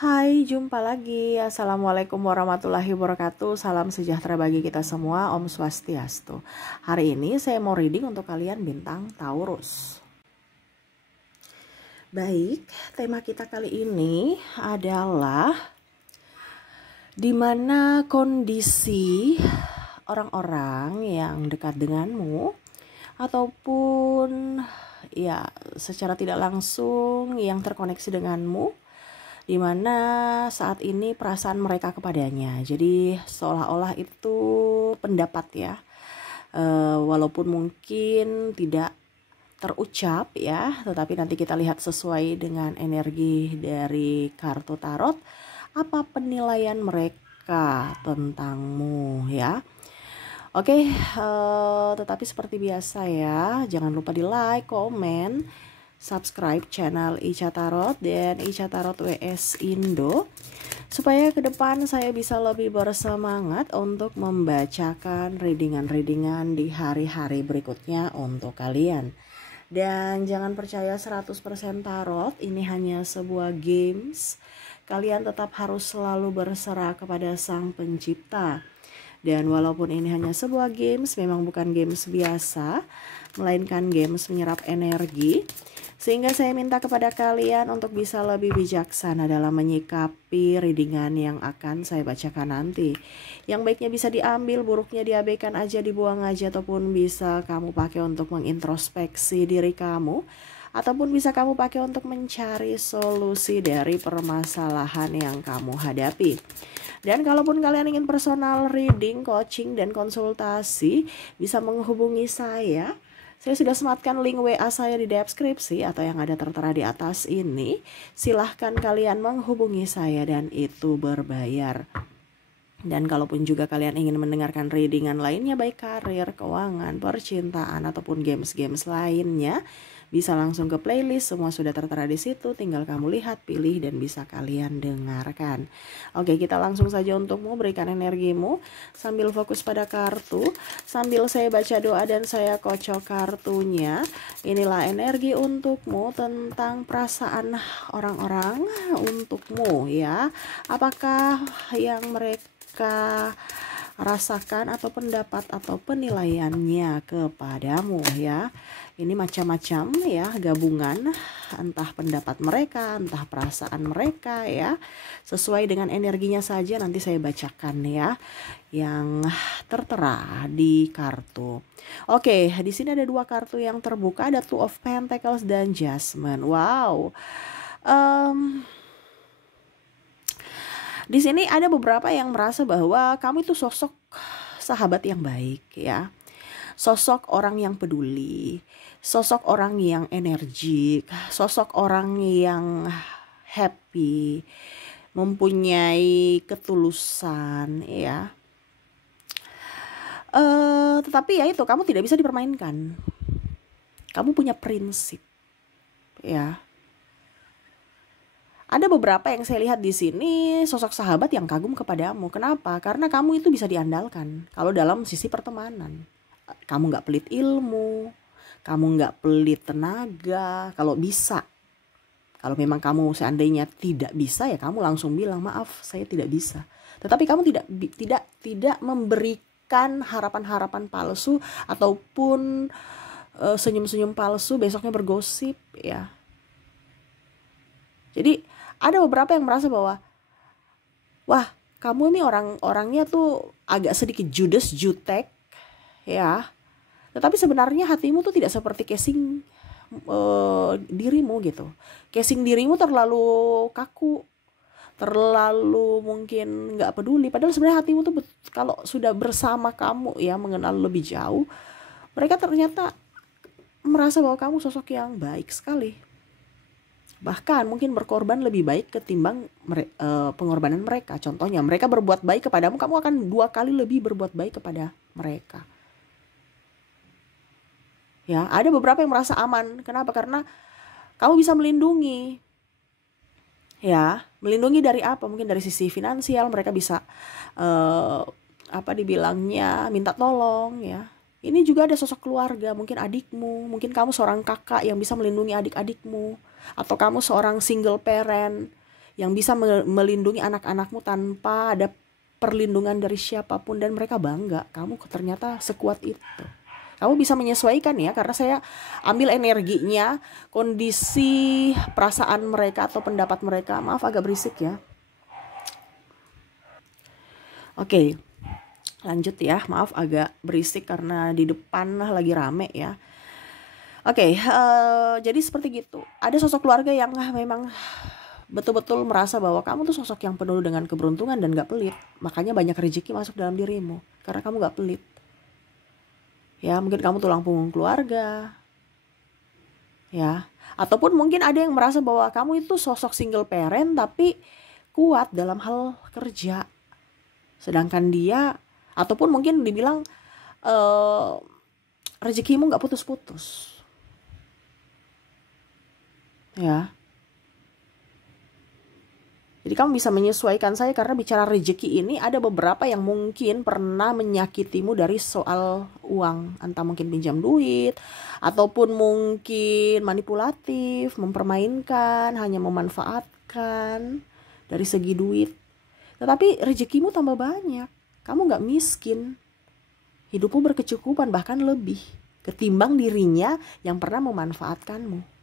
Hai, jumpa lagi. Assalamualaikum warahmatullahi wabarakatuh. Salam sejahtera bagi kita semua. Om Swastiastu. Hari ini saya mau reading untuk kalian bintang Taurus. Baik, tema kita kali ini adalah dimana kondisi orang-orang yang dekat denganmu ataupun ya secara tidak langsung yang terkoneksi denganmu, dimana saat ini perasaan mereka kepadanya. Jadi seolah-olah itu pendapat ya, walaupun mungkin tidak terucap ya, tetapi nanti kita lihat sesuai dengan energi dari kartu tarot apa penilaian mereka tentangmu ya. Oke, tetapi seperti biasa ya, jangan lupa di like, komen, subscribe channel Ica Tarot dan Ica Tarot WS Indo, supaya ke depan saya bisa lebih bersemangat untuk membacakan readingan-readingan di hari-hari berikutnya untuk kalian. Dan jangan percaya 100% tarot, ini hanya sebuah games. Kalian tetap harus selalu berserah kepada Sang Pencipta. Dan walaupun ini hanya sebuah games, memang bukan games biasa, melainkan games menyerap energi. Sehingga saya minta kepada kalian untuk bisa lebih bijaksana dalam menyikapi readingan yang akan saya bacakan nanti. Yang baiknya bisa diambil, buruknya diabaikan aja, dibuang aja, ataupun bisa kamu pakai untuk mengintrospeksi diri kamu, ataupun bisa kamu pakai untuk mencari solusi dari permasalahan yang kamu hadapi. Dan kalaupun kalian ingin personal reading, coaching, dan konsultasi, bisa menghubungi saya. Saya sudah sematkan link WA saya di deskripsi atau yang ada tertera di atas ini. Silahkan kalian menghubungi saya dan itu berbayar. Dan kalaupun juga kalian ingin mendengarkan readingan lainnya, baik karir, keuangan, percintaan, ataupun games-games lainnya, bisa langsung ke playlist, semua sudah tertera di situ. Tinggal kamu lihat, pilih, dan bisa kalian dengarkan. Oke, kita langsung saja untukmu, berikan energimu sambil fokus pada kartu, sambil saya baca doa dan saya kocok kartunya. Inilah energi untukmu tentang perasaan orang-orang untukmu ya. Apakah yang mereka rasakan atau pendapat atau penilaiannya kepadamu ya. Ini macam-macam ya, gabungan entah pendapat mereka, entah perasaan mereka ya. Sesuai dengan energinya saja nanti saya bacakan ya yang tertera di kartu. Oke, di sini ada dua kartu yang terbuka, ada Two of Pentacles dan Judgment. Wow. Di sini ada beberapa yang merasa bahwa kamu itu sosok sahabat yang baik ya. Sosok orang yang peduli, sosok orang yang energik, sosok orang yang happy, mempunyai ketulusan ya. Tetapi ya itu, kamu tidak bisa dipermainkan. Kamu punya prinsip ya. Ada beberapa yang saya lihat di sini sosok sahabat yang kagum kepadamu. Kenapa? Karena kamu itu bisa diandalkan. Kalau dalam sisi pertemanan, kamu nggak pelit ilmu, kamu nggak pelit tenaga. Kalau bisa, kalau memang kamu seandainya tidak bisa ya kamu langsung bilang maaf, saya tidak bisa. Tetapi kamu tidak memberikan harapan-harapan palsu ataupun senyum-senyum palsu besoknya bergosip ya. Jadi ada beberapa yang merasa bahwa wah, kamu ini orangnya tuh agak sedikit judes, jutek ya. Tetapi sebenarnya hatimu tuh tidak seperti casing dirimu gitu. Casing dirimu terlalu kaku, terlalu mungkin nggak peduli. Padahal sebenarnya hatimu tuh kalau sudah bersama kamu ya, mengenal lebih jauh, mereka ternyata merasa bahwa kamu sosok yang baik sekali. Bahkan mungkin berkorban lebih baik ketimbang pengorbanan mereka. Contohnya mereka berbuat baik kepadamu, kamu akan 2 kali lebih berbuat baik kepada mereka. Ya, ada beberapa yang merasa aman. Kenapa? Karena kamu bisa melindungi. Ya, melindungi dari apa? Mungkin dari sisi finansial, mereka bisa dibilangnya minta tolong ya. Ini juga ada sosok keluarga, mungkin adikmu, mungkin kamu seorang kakak yang bisa melindungi adik-adikmu, atau kamu seorang single parent yang bisa melindungi anak-anakmu tanpa ada perlindungan dari siapapun, dan mereka bangga kamu ternyata sekuat itu. Kamu bisa menyesuaikan ya, karena saya ambil energinya, kondisi perasaan mereka atau pendapat mereka. Maaf agak berisik ya. Oke, lanjut ya. Maaf agak berisik karena di depan lagi rame ya. Oke, jadi seperti gitu. Ada sosok keluarga yang memang betul-betul merasa bahwa kamu tuh sosok yang penuh dengan keberuntungan dan gak pelit. Makanya banyak rezeki masuk dalam dirimu, karena kamu gak pelit. Ya, mungkin kamu tulang punggung keluarga. Ya, ataupun mungkin ada yang merasa bahwa kamu itu sosok single parent tapi kuat dalam hal kerja. Sedangkan dia, ataupun mungkin dibilang rezekimu gak putus-putus. Ya. Jadi kamu bisa menyesuaikan saya, karena bicara rezeki ini ada beberapa yang mungkin pernah menyakitimu dari soal uang. Entah mungkin pinjam duit, ataupun mungkin manipulatif, mempermainkan, hanya memanfaatkan dari segi duit. Tetapi rezekimu tambah banyak, kamu gak miskin. Hidupmu berkecukupan, bahkan lebih ketimbang dirinya yang pernah memanfaatkanmu.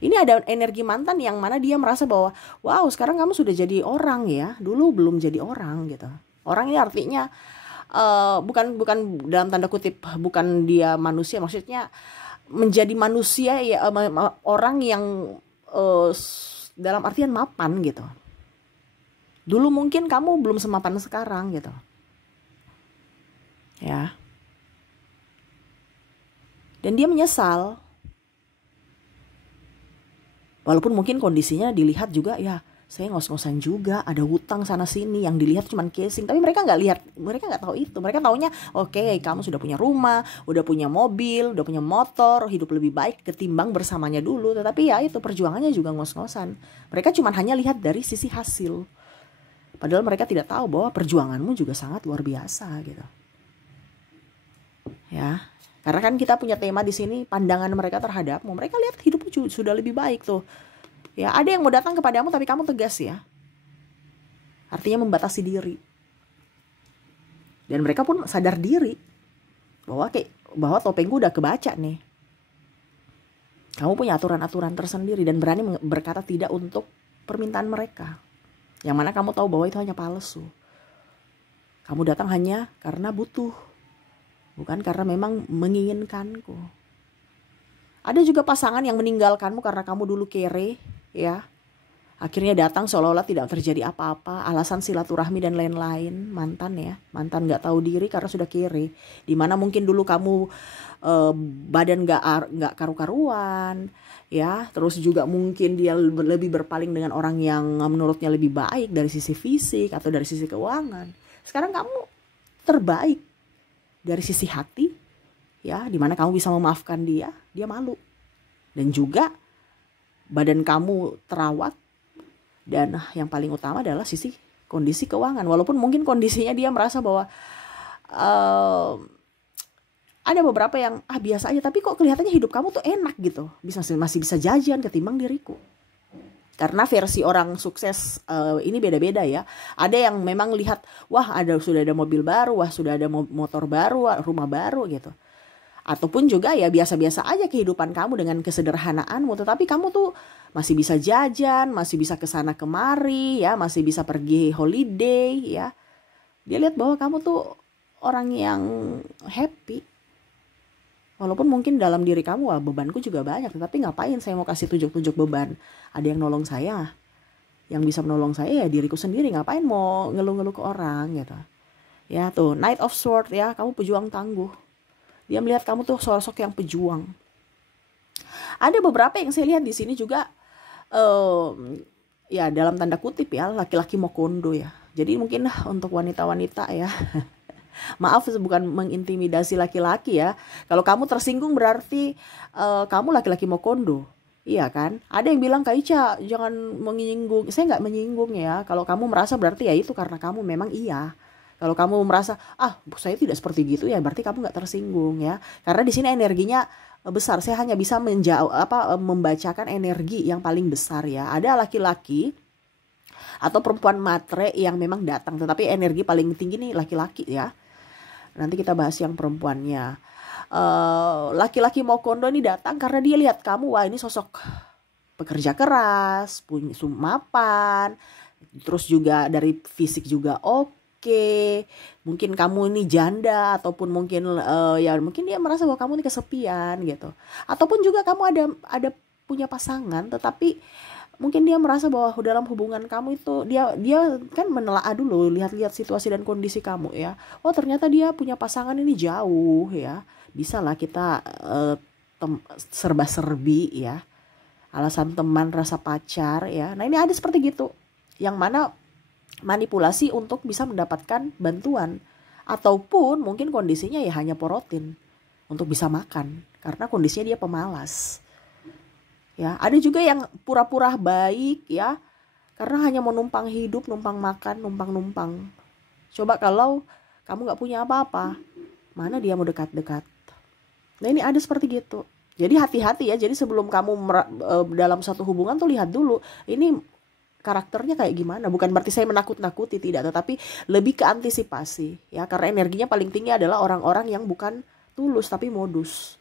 Ini ada energi mantan yang mana dia merasa bahwa wow, sekarang kamu sudah jadi orang ya, dulu belum jadi orang gitu. Orang ini artinya bukan dalam tanda kutip bukan dia manusia, maksudnya menjadi manusia ya, orang yang dalam artian mapan gitu. Dulu mungkin kamu belum semapan sekarang gitu. Ya. Dan dia menyesal. Walaupun mungkin kondisinya dilihat juga ya, saya ngos-ngosan juga, ada hutang sana sini, yang dilihat cuma casing. Tapi mereka nggak lihat, mereka nggak tahu itu. Mereka taunya oke, kamu sudah punya rumah, udah punya mobil, udah punya motor, hidup lebih baik ketimbang bersamanya dulu. Tetapi ya itu, perjuangannya juga ngos-ngosan. Mereka cuma hanya lihat dari sisi hasil. Padahal mereka tidak tahu bahwa perjuanganmu juga sangat luar biasa gitu. Ya. Karena kan kita punya tema di sini, pandangan mereka terhadapmu. Mereka lihat hidupmu sudah lebih baik tuh. Ya, ada yang mau datang kepadamu tapi kamu tegas ya. Artinya membatasi diri. Dan mereka pun sadar diri bahwa topengku udah kebaca nih. Kamu punya aturan-aturan tersendiri dan berani berkata tidak untuk permintaan mereka. Yang mana kamu tahu bahwa itu hanya palsu. Kamu datang hanya karena butuh. Bukan karena memang menginginkanku. Ada juga pasangan yang meninggalkanmu karena kamu dulu kere, ya. Akhirnya datang seolah-olah tidak terjadi apa-apa, alasan silaturahmi dan lain-lain. Mantan ya, mantan gak tahu diri karena sudah kere. Dimana mungkin dulu kamu badan gak karu-karuan, ya. Terus juga mungkin dia lebih berpaling dengan orang yang menurutnya lebih baik dari sisi fisik atau dari sisi keuangan. Sekarang kamu terbaik dari sisi hati, ya, dimana kamu bisa memaafkan dia malu. Dan juga badan kamu terawat, dan yang paling utama adalah sisi kondisi keuangan. Walaupun mungkin kondisinya dia merasa bahwa ada beberapa yang biasa aja, tapi kok kelihatannya hidup kamu tuh enak gitu, masih bisa jajan ketimbang diriku. Karena versi orang sukses ini beda-beda ya. Ada yang memang lihat, wah sudah ada mobil baru, wah sudah ada motor baru, rumah baru gitu. Ataupun juga ya biasa-biasa aja kehidupan kamu dengan kesederhanaanmu, tetapi kamu tuh masih bisa jajan, masih bisa kesana kemari ya, masih bisa pergi holiday ya. Dia lihat bahwa kamu tuh orang yang happy. Walaupun mungkin dalam diri kamu, bebanku juga banyak, tetapi ngapain saya mau kasih tunjuk-tunjuk beban? Ada yang nolong saya. Yang bisa menolong saya ya diriku sendiri, ngapain mau ngeluh-ngeluh ke orang gitu. Ya tuh, Knight of Swords ya, kamu pejuang tangguh. Dia melihat kamu tuh sosok yang pejuang. Ada beberapa yang saya lihat di sini juga ya dalam tanda kutip ya, laki-laki mokondo ya. Jadi mungkin untuk wanita-wanita ya. Maaf, bukan mengintimidasi laki-laki ya. Kalau kamu tersinggung berarti kamu laki-laki mokondo. Iya kan? Ada yang bilang, Kak Ica jangan menyinggung. Saya gak menyinggung ya. Kalau kamu merasa berarti ya itu karena kamu memang iya. Kalau kamu merasa saya tidak seperti gitu ya, berarti kamu gak tersinggung ya. Karena di sini energinya besar. Saya hanya bisa membacakan energi yang paling besar ya. Ada laki-laki Atau perempuan matre yang memang datang, tetapi energi paling tinggi nih laki-laki ya. Nanti kita bahas yang perempuannya. Laki-laki mau kondo ini datang karena dia lihat kamu, wah ini sosok pekerja keras, punya mapan, terus juga dari fisik juga oke. Mungkin kamu ini janda, ataupun mungkin ya mungkin dia merasa bahwa kamu ini kesepian gitu. Ataupun juga kamu ada punya pasangan, tetapi mungkin dia merasa bahwa dalam hubungan kamu itu dia kan menelaah dulu, lihat-lihat situasi dan kondisi kamu ya. Oh ternyata dia punya pasangan ini jauh ya. Bisa lah kita serba-serbi ya. Alasan teman, rasa pacar ya. Nah ini ada seperti gitu. Yang mana manipulasi untuk bisa mendapatkan bantuan. Ataupun mungkin kondisinya ya hanya porotin untuk bisa makan. Karena kondisinya dia pemalas. Ya, ada juga yang pura-pura baik ya. Karena hanya mau numpang hidup, numpang makan, numpang-numpang. Coba kalau kamu gak punya apa-apa, mana dia mau dekat-dekat. Nah ini ada seperti gitu. Jadi hati-hati ya. Jadi sebelum kamu dalam satu hubungan tuh lihat dulu. Ini karakternya kayak gimana. Bukan berarti saya menakut-nakuti, tidak. Tetapi lebih ke antisipasi. Ya, karena energinya paling tinggi adalah orang-orang yang bukan tulus tapi modus.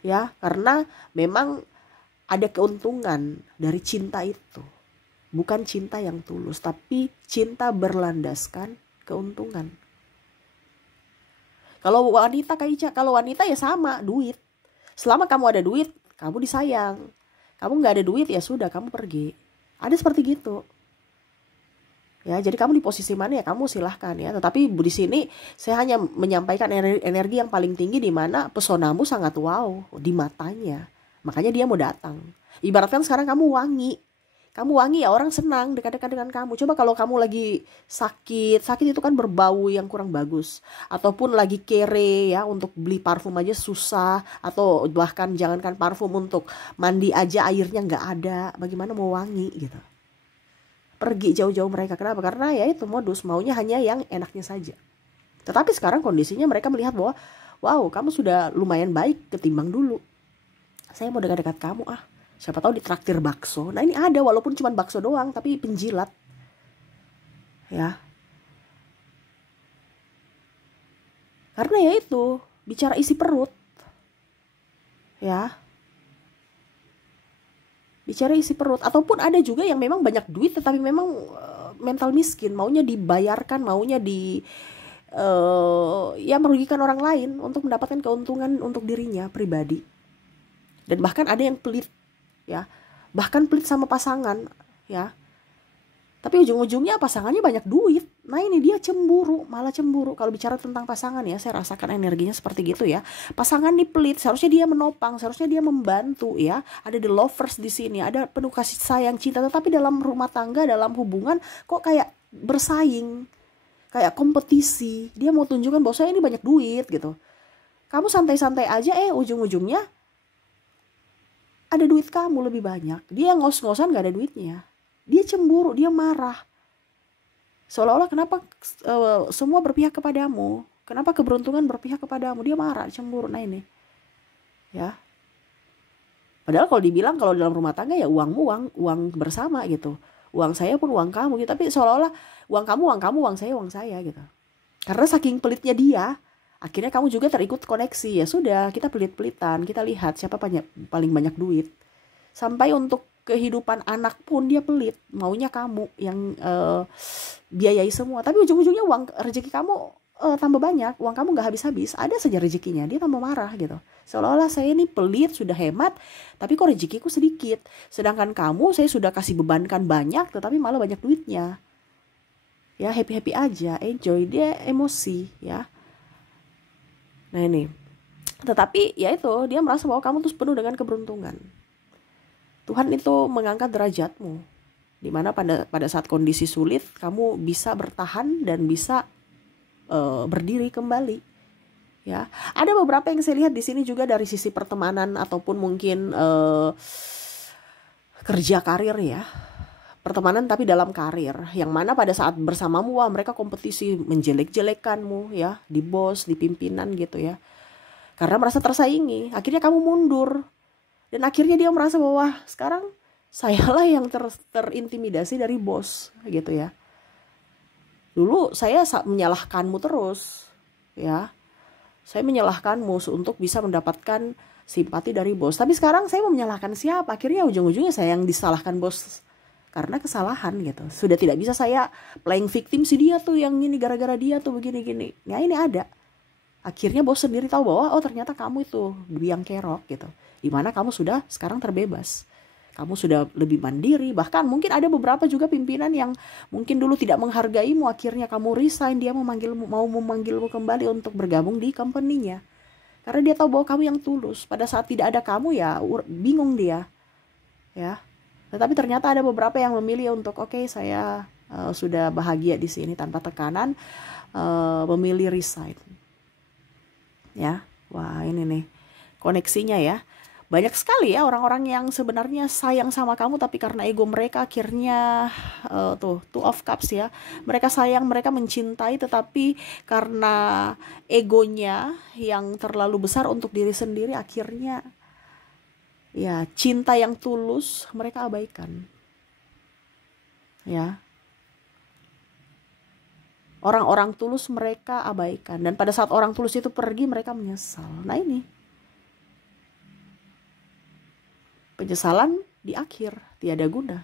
Ya, karena memang ada keuntungan dari cinta itu. Bukan cinta yang tulus. Tapi cinta berlandaskan keuntungan. Kalau wanita Kak Ica, kalau wanita ya sama, duit. Selama kamu ada duit, kamu disayang. Kamu gak ada duit, ya sudah, kamu pergi. Ada seperti gitu. Ya, jadi kamu di posisi mana ya, kamu silahkan ya. Tetapi di sini saya hanya menyampaikan energi yang paling tinggi, di mana pesonamu sangat wow di matanya. Makanya dia mau datang. Ibaratkan sekarang kamu wangi. Kamu wangi ya, orang senang dekat-dekat dengan kamu. Coba kalau kamu lagi sakit itu kan berbau yang kurang bagus. Ataupun lagi kere ya, untuk beli parfum aja susah. Atau bahkan jangankan parfum, untuk mandi aja airnya gak ada. Bagaimana mau wangi gitu. Pergi jauh-jauh mereka. Kenapa? Karena ya itu modus, maunya hanya yang enaknya saja. Tetapi sekarang kondisinya mereka melihat bahwa wow, kamu sudah lumayan baik ketimbang dulu. Saya mau dekat-dekat kamu Siapa tahu ditraktir bakso. Nah ini ada, walaupun cuma bakso doang, tapi penjilat. Ya. Karena ya itu, bicara isi perut. Ya. Bicara isi perut. Ataupun ada juga yang memang banyak duit, tetapi memang mental miskin. Maunya dibayarkan, maunya ya merugikan orang lain untuk mendapatkan keuntungan untuk dirinya pribadi. Dan bahkan ada yang pelit. Ya, bahkan pelit sama pasangan ya, tapi ujung-ujungnya pasangannya banyak duit. Nah ini dia cemburu, malah cemburu. Kalau bicara tentang pasangan ya, saya rasakan energinya seperti gitu ya. Pasangan nih pelit, seharusnya dia menopang, seharusnya dia membantu ya. Ada the lovers di sini, ada penuh kasih sayang, cinta, tetapi dalam rumah tangga, dalam hubungan kok kayak bersaing, kayak kompetisi. Dia mau tunjukkan bahwa saya ini banyak duit gitu. Kamu santai-santai aja, ujung-ujungnya ada duit kamu lebih banyak. Dia ngos-ngosan gak ada duitnya. Dia cemburu, dia marah. Seolah-olah kenapa semua berpihak kepadamu. Kenapa keberuntungan berpihak kepadamu. Dia marah, cemburu. Nah ini. Ya. Padahal kalau dibilang kalau dalam rumah tangga ya uangmu uang bersama gitu. Uang saya pun uang kamu gitu. Tapi seolah-olah uang kamu, uang saya gitu. Karena saking pelitnya dia, akhirnya kamu juga terikut koneksi. Ya sudah, kita pelit-pelitan, kita lihat siapa paling banyak duit. Sampai untuk kehidupan anak pun dia pelit, maunya kamu yang biayai semua. Tapi ujung-ujungnya uang rezeki kamu tambah banyak, uang kamu gak habis-habis. Ada saja rezekinya, dia tambah marah gitu. Seolah-olah saya ini pelit, sudah hemat, tapi kok rezekiku sedikit. Sedangkan kamu, saya sudah kasih bebankan banyak, tetapi malah banyak duitnya. Ya happy-happy aja, enjoy. Dia emosi ya. Nah ini, tetapi ya itu, dia merasa bahwa kamu tuh penuh dengan keberuntungan. Tuhan itu mengangkat derajatmu, dimana pada saat kondisi sulit kamu bisa bertahan dan bisa berdiri kembali. Ya, ada beberapa yang saya lihat di sini juga dari sisi pertemanan ataupun mungkin kerja karir ya. Pertemanan tapi dalam karir, yang mana pada saat bersamamu wah mereka kompetisi menjelek-jelekanmu ya, di bos, di pimpinan gitu ya. Karena merasa tersaingi, akhirnya kamu mundur. Dan akhirnya dia merasa bahwa sekarang sayalah yang terintimidasi dari bos gitu ya. Dulu saya menyalahkanmu terus ya. Saya menyalahkanmu untuk bisa mendapatkan simpati dari bos. Tapi sekarang saya mau menyalahkan siapa? Akhirnya ujung-ujungnya saya yang disalahkan bos karena kesalahan gitu. Sudah tidak bisa saya playing victim si dia tuh yang ini gara-gara dia tuh begini-gini. Ya ini ada. Akhirnya bos sendiri tahu bahwa oh ternyata kamu itu biang kerok gitu. Dimana kamu sudah sekarang terbebas. Kamu sudah lebih mandiri, bahkan mungkin ada beberapa juga pimpinan yang mungkin dulu tidak menghargaimu, akhirnya kamu resign, dia mau memanggilmu kembali untuk bergabung di company-nya. Karena dia tahu bahwa kamu yang tulus. Pada saat tidak ada kamu ya bingung dia. Ya. Tetapi ternyata ada beberapa yang memilih untuk oke, saya sudah bahagia di sini tanpa tekanan, memilih resign. Ya. Wah, ini nih koneksinya ya. Banyak sekali ya orang-orang yang sebenarnya sayang sama kamu tapi karena ego mereka akhirnya two of cups ya. Mereka sayang, mereka mencintai tetapi karena egonya yang terlalu besar untuk diri sendiri akhirnya ya cinta yang tulus mereka abaikan. Ya. Orang-orang tulus mereka abaikan dan pada saat orang tulus itu pergi mereka menyesal. Nah ini penyesalan di akhir, tiada guna.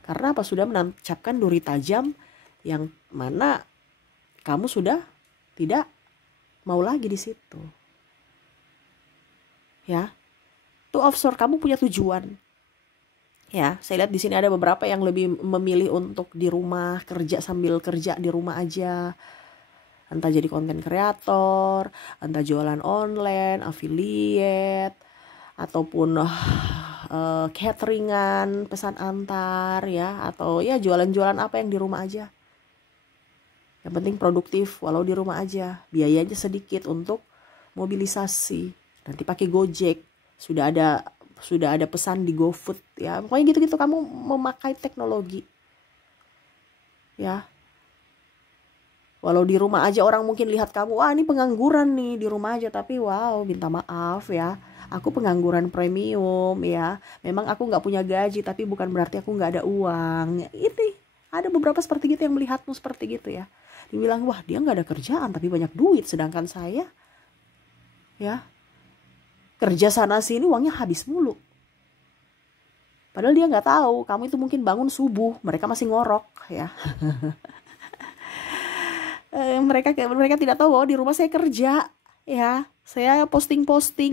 Karena apa? Sudah menancapkan duri tajam yang mana kamu sudah tidak mau lagi di situ. Ya. Two of Swords, kamu punya tujuan. Ya, saya lihat di sini ada beberapa yang lebih memilih untuk di rumah, kerja sambil kerja di rumah aja. Entah jadi konten kreator, entah jualan online, affiliate, ataupun cateringan, pesan antar ya, atau ya jualan-jualan apa yang di rumah aja. Yang penting produktif walau di rumah aja, biayanya sedikit untuk mobilisasi. Nanti pakai Gojek, sudah ada pesan di GoFood ya. Pokoknya gitu-gitu kamu memakai teknologi. Ya. Walau di rumah aja orang mungkin lihat kamu, wah ini pengangguran nih di rumah aja, tapi wow, minta maaf ya. Aku pengangguran premium ya. Memang aku gak punya gaji, tapi bukan berarti aku gak ada uang. Ini ada beberapa seperti gitu yang melihatmu seperti gitu ya. Dibilang, wah dia gak ada kerjaan tapi banyak duit. Sedangkan saya ya kerja sana sini uangnya habis mulu. Padahal dia gak tahu, kamu itu mungkin bangun subuh, mereka masih ngorok ya. Mereka tidak tahu bahwa di rumah saya kerja ya. Saya posting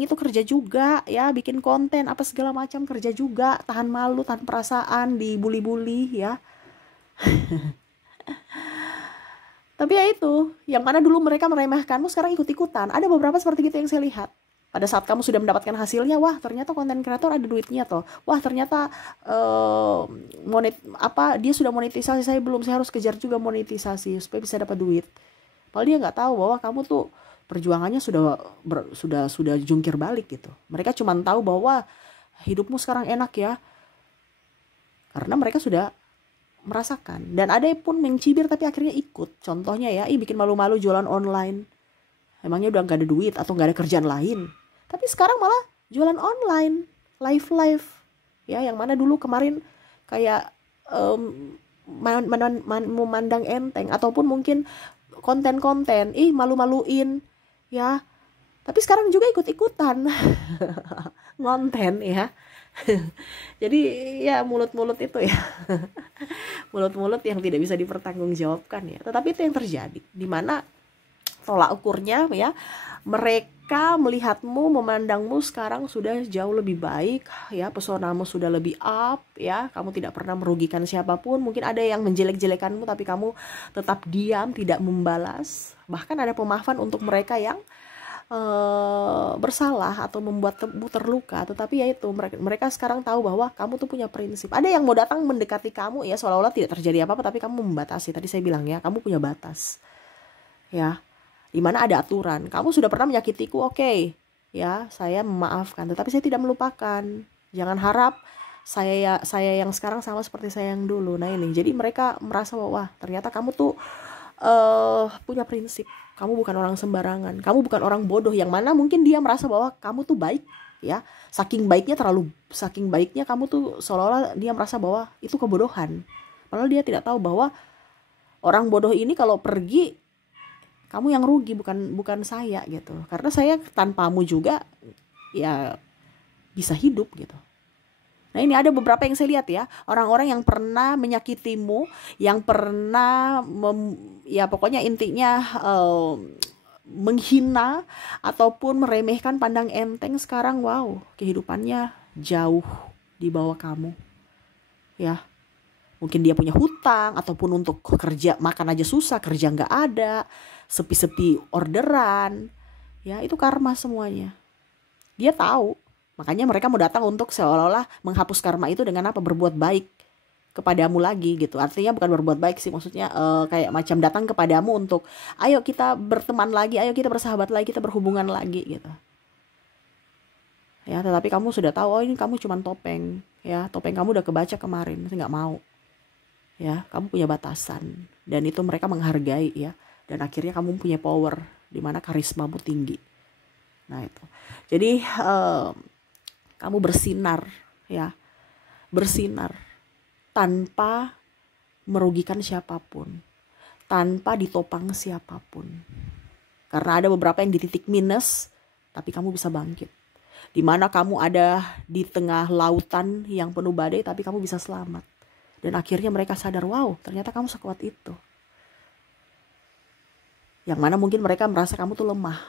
itu kerja juga ya, bikin konten apa segala macam kerja juga, tahan malu, tahan perasaan, dibully-bully ya. Tapi ya itu, yang mana dulu mereka meremehkanmu sekarang ikut-ikutan. Ada beberapa seperti itu yang saya lihat. Pada saat kamu sudah mendapatkan hasilnya, wah ternyata konten kreator ada duitnya toh. Wah ternyata dia sudah monetisasi, saya belum, saya harus kejar juga monetisasi supaya bisa dapat duit. Padahal dia nggak tahu bahwa kamu tuh perjuangannya sudah jungkir balik gitu. Mereka cuma tahu bahwa hidupmu sekarang enak ya, karena mereka sudah merasakan. Dan ada pun mencibir tapi akhirnya ikut. Contohnya ya, bikin malu-malu jualan online. Emangnya udah nggak ada duit atau nggak ada kerjaan lain? Tapi sekarang malah jualan online, live ya, yang mana dulu kemarin kayak memandang enteng, ataupun mungkin konten malu-maluin ya, tapi sekarang juga ikut-ikutan ngonten ya. Jadi ya mulut-mulut itu ya mulut-mulut yang tidak bisa dipertanggungjawabkan ya. Tetapi itu yang terjadi, dimana tolak ukurnya ya, mereka melihatmu, memandangmu sekarang sudah jauh lebih baik ya, pesonamu sudah lebih up ya, kamu tidak pernah merugikan siapapun. Mungkin ada yang menjelek-jelekanmu tapi kamu tetap diam, tidak membalas. Bahkan ada pemaafan untuk mereka yang bersalah atau membuat terluka. Tetapi ya itu, mereka sekarang tahu bahwa kamu tuh punya prinsip. Ada yang mau datang mendekati kamu ya, seolah-olah tidak terjadi apa-apa, tapi kamu membatasi. Tadi saya bilang ya, kamu punya batas ya, dimana ada aturan. Kamu sudah pernah menyakitiku, oke, ya saya memaafkan, tetapi saya tidak melupakan. Jangan harap saya yang sekarang sama seperti saya yang dulu. Nah ini, jadi mereka merasa bahwa wah, ternyata kamu tuh punya prinsip. Kamu bukan orang sembarangan, kamu bukan orang bodoh, yang mana mungkin dia merasa bahwa kamu tuh baik ya. Saking baiknya kamu tuh seolah-olah dia merasa bahwa itu kebodohan. Padahal dia tidak tahu bahwa orang bodoh ini kalau pergi kamu yang rugi, bukan saya gitu. Karena saya tanpamu juga ya bisa hidup gitu. Nah ini ada beberapa yang saya lihat ya, orang-orang yang pernah menyakitimu, yang pernah ya pokoknya intinya menghina ataupun meremehkan, pandang enteng, sekarang wow kehidupannya jauh di bawah kamu ya. Mungkin dia punya hutang, ataupun untuk kerja makan aja susah, kerja nggak ada, sepi-sepi orderan ya, itu karma semuanya. Dia tahu, makanya mereka mau datang untuk seolah-olah menghapus karma itu dengan apa? Berbuat baik kepadamu lagi gitu. Artinya bukan berbuat baik sih, maksudnya kayak macam datang kepadamu untuk ayo kita berteman lagi, ayo kita bersahabat lagi, kita berhubungan lagi gitu ya. Tetapi kamu sudah tahu, oh ini kamu cuma topeng ya, topeng kamu udah kebaca kemarin, saya nggak mau ya. Kamu punya batasan, dan itu mereka menghargai ya, dan akhirnya kamu punya power di mana karismamu tinggi. Nah itu, jadi kamu bersinar ya, bersinar tanpa merugikan siapapun, tanpa ditopang siapapun. Karena ada beberapa yang di titik minus, tapi kamu bisa bangkit. Dimana kamu ada di tengah lautan yang penuh badai, tapi kamu bisa selamat. Dan akhirnya mereka sadar, wow ternyata kamu sekuat itu. Yang mana mungkin mereka merasa kamu tuh lemah.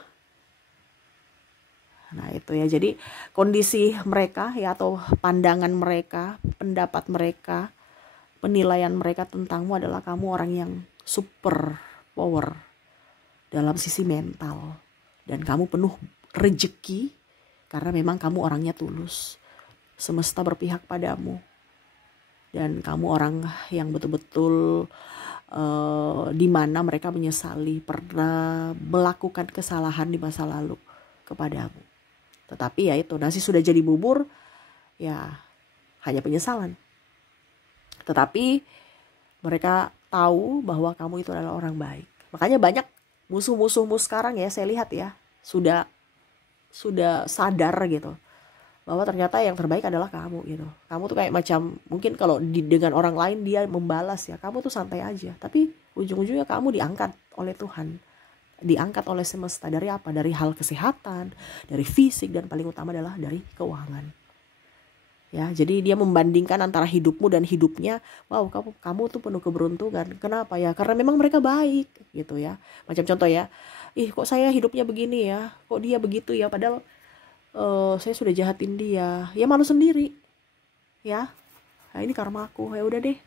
Nah itu ya, jadi kondisi mereka ya, atau pandangan mereka, pendapat mereka, penilaian mereka tentangmu adalah kamu orang yang super power dalam sisi mental. Dan kamu penuh rejeki karena memang kamu orangnya tulus. Semesta berpihak padamu. Dan kamu orang yang betul-betul di mana mereka menyesali pernah melakukan kesalahan di masa lalu kepadamu. Tetapi ya itu, nasi sudah jadi bubur, ya hanya penyesalan. Tetapi mereka tahu bahwa kamu itu adalah orang baik. Makanya banyak musuh-musuhmu sekarang ya, saya lihat ya, sudah sadar gitu bahwa ternyata yang terbaik adalah kamu gitu. Kamu tuh kayak macam, mungkin kalau dengan orang lain dia membalas ya, kamu tuh santai aja, tapi ujung-ujungnya kamu diangkat oleh Tuhan, diangkat oleh semesta. Dari apa? Dari hal kesehatan, dari fisik, dan paling utama adalah dari keuangan ya. Jadi dia membandingkan antara hidupmu dan hidupnya. Wow, kamu tuh penuh keberuntungan. Kenapa ya? Karena memang mereka baik gitu ya. Macam contoh ya, ih kok saya hidupnya begini ya, kok dia begitu ya, padahal saya sudah jahatin dia. Ya malu sendiri ya. Nah ini karma aku, ya udah deh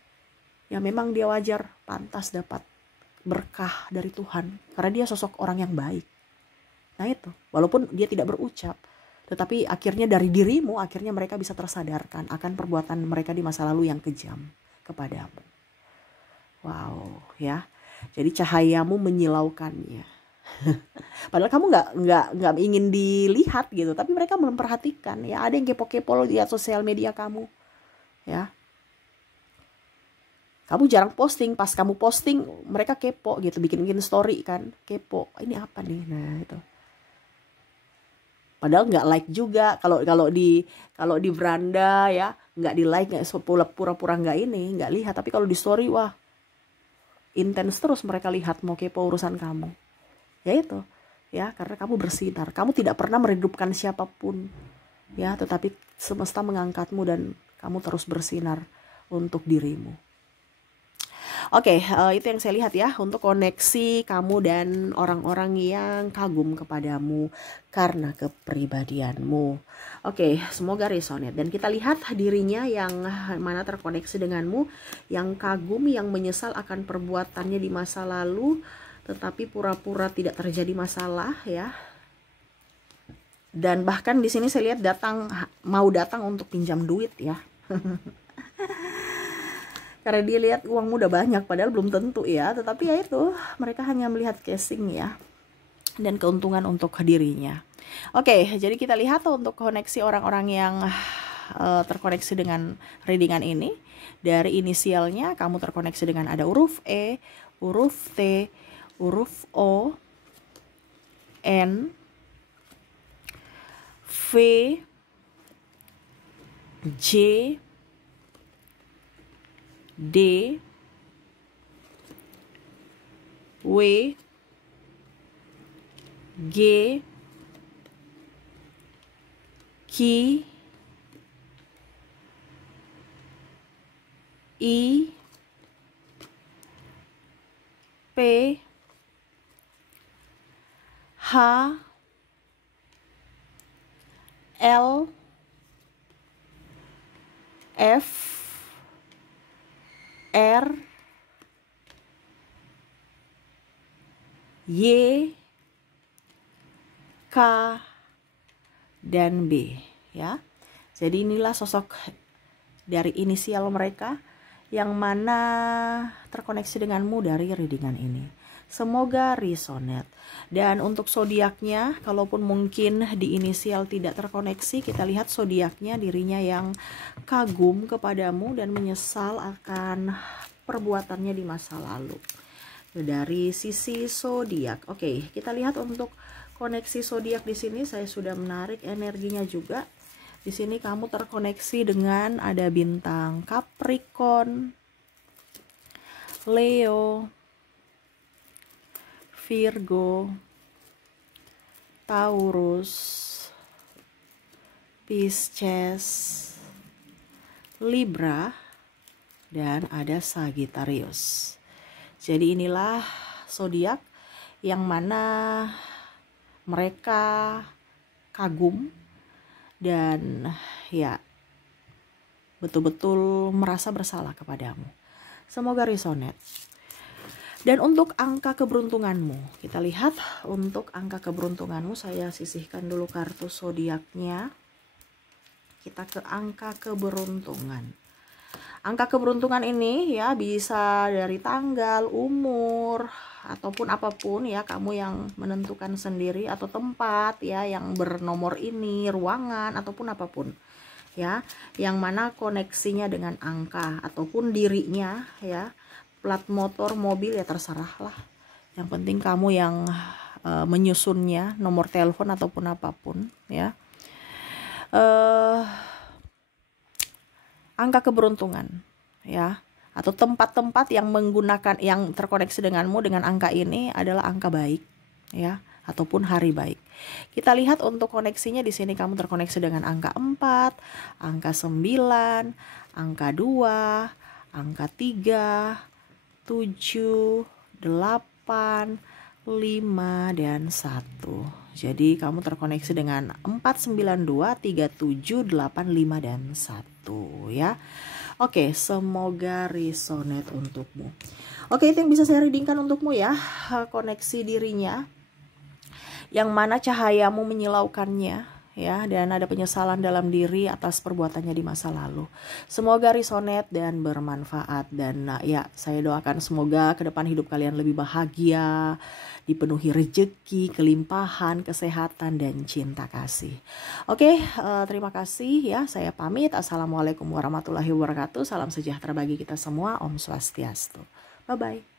ya, memang dia wajar, pantas dapat berkah dari Tuhan karena dia sosok orang yang baik. Nah itu, walaupun dia tidak berucap, tetapi akhirnya dari dirimu, akhirnya mereka bisa tersadarkan akan perbuatan mereka di masa lalu yang kejam kepadamu. Wow ya, jadi cahayamu menyilaukannya. Padahal kamu nggak ingin dilihat gitu, tapi mereka memperhatikan ya. Ada yang kepo-kepo lihat sosial media kamu ya. Kamu jarang posting, pas kamu posting mereka kepo gitu, bikin story kan, kepo ini apa nih. Nah itu, padahal nggak like juga. Kalau di beranda ya nggak di like, nggak, pura-pura nggak lihat. Tapi kalau di story, wah intens terus mereka lihat, mau kepo urusan kamu. Ya itu ya, karena kamu bersinar, kamu tidak pernah meredupkan siapapun ya, tetapi semesta mengangkatmu dan kamu terus bersinar untuk dirimu. Oke, itu yang saya lihat ya untuk koneksi kamu dan orang-orang yang kagum kepadamu karena kepribadianmu. Oke, semoga resonate. Dan kita lihat dirinya yang mana terkoneksi denganmu, yang kagum, yang menyesal akan perbuatannya di masa lalu, tetapi pura-pura tidak terjadi masalah ya. Dan bahkan di sini saya lihat mau datang untuk pinjam duit ya. Karena dia lihat uangmu udah banyak, padahal belum tentu ya. Tetapi ya itu, mereka hanya melihat casing ya, dan keuntungan untuk dirinya. Oke, jadi kita lihat untuk koneksi orang-orang yang terkoneksi dengan readingan ini. Dari inisialnya kamu terkoneksi dengan ada huruf E, huruf T, huruf O, N, V, J, D, W, G, Q, I, P, H, L, F, R, Y, K, dan B, ya. Jadi inilah sosok dari inisial mereka yang mana terkoneksi denganmu dari readingan ini. Semoga resonate. Dan untuk zodiaknya, kalaupun mungkin di inisial tidak terkoneksi, kita lihat zodiaknya dirinya yang kagum kepadamu dan menyesal akan perbuatannya di masa lalu. Dari sisi zodiak. Oke, kita lihat untuk koneksi zodiak di sini. Saya sudah menarik energinya juga. Di sini kamu terkoneksi dengan ada bintang Capricorn, Leo, Virgo, Taurus, Pisces, Libra, dan ada Sagittarius. Jadi inilah zodiak yang mana mereka kagum dan ya betul-betul merasa bersalah kepadamu. Semoga resonate. Dan untuk angka keberuntunganmu, kita lihat untuk angka keberuntunganmu. Saya sisihkan dulu kartu zodiaknya. Kita ke angka keberuntungan. Angka keberuntungan ini ya bisa dari tanggal, umur, ataupun apapun ya, kamu yang menentukan sendiri, atau tempat ya yang bernomor ini, ruangan ataupun apapun ya, yang mana koneksinya dengan angka ataupun dirinya ya, plat motor, mobil ya terserah lah. Yang penting kamu yang menyusunnya, nomor telepon ataupun apapun ya. Angka keberuntungan ya, atau tempat-tempat yang menggunakan, yang terkoneksi denganmu dengan angka ini adalah angka baik ya, ataupun hari baik. Kita lihat untuk koneksinya di sini kamu terkoneksi dengan angka 4, angka 9, angka 2, angka 3, 7, 8, 5 dan 1. Jadi kamu terkoneksi dengan 492, 37, 85 dan 1 ya. Oke, semoga resonate untukmu. Oke, itu yang bisa saya readingkan untukmu ya. Koneksi dirinya yang mana cahayamu menyilaukannya ya, dan ada penyesalan dalam diri atas perbuatannya di masa lalu. Semoga resonate dan bermanfaat, dan ya saya doakan semoga ke depan hidup kalian lebih bahagia, dipenuhi rezeki, kelimpahan, kesehatan dan cinta kasih. Oke, terima kasih ya, saya pamit. Assalamualaikum warahmatullahi wabarakatuh. Salam sejahtera bagi kita semua. Om Swastiastu. Bye bye.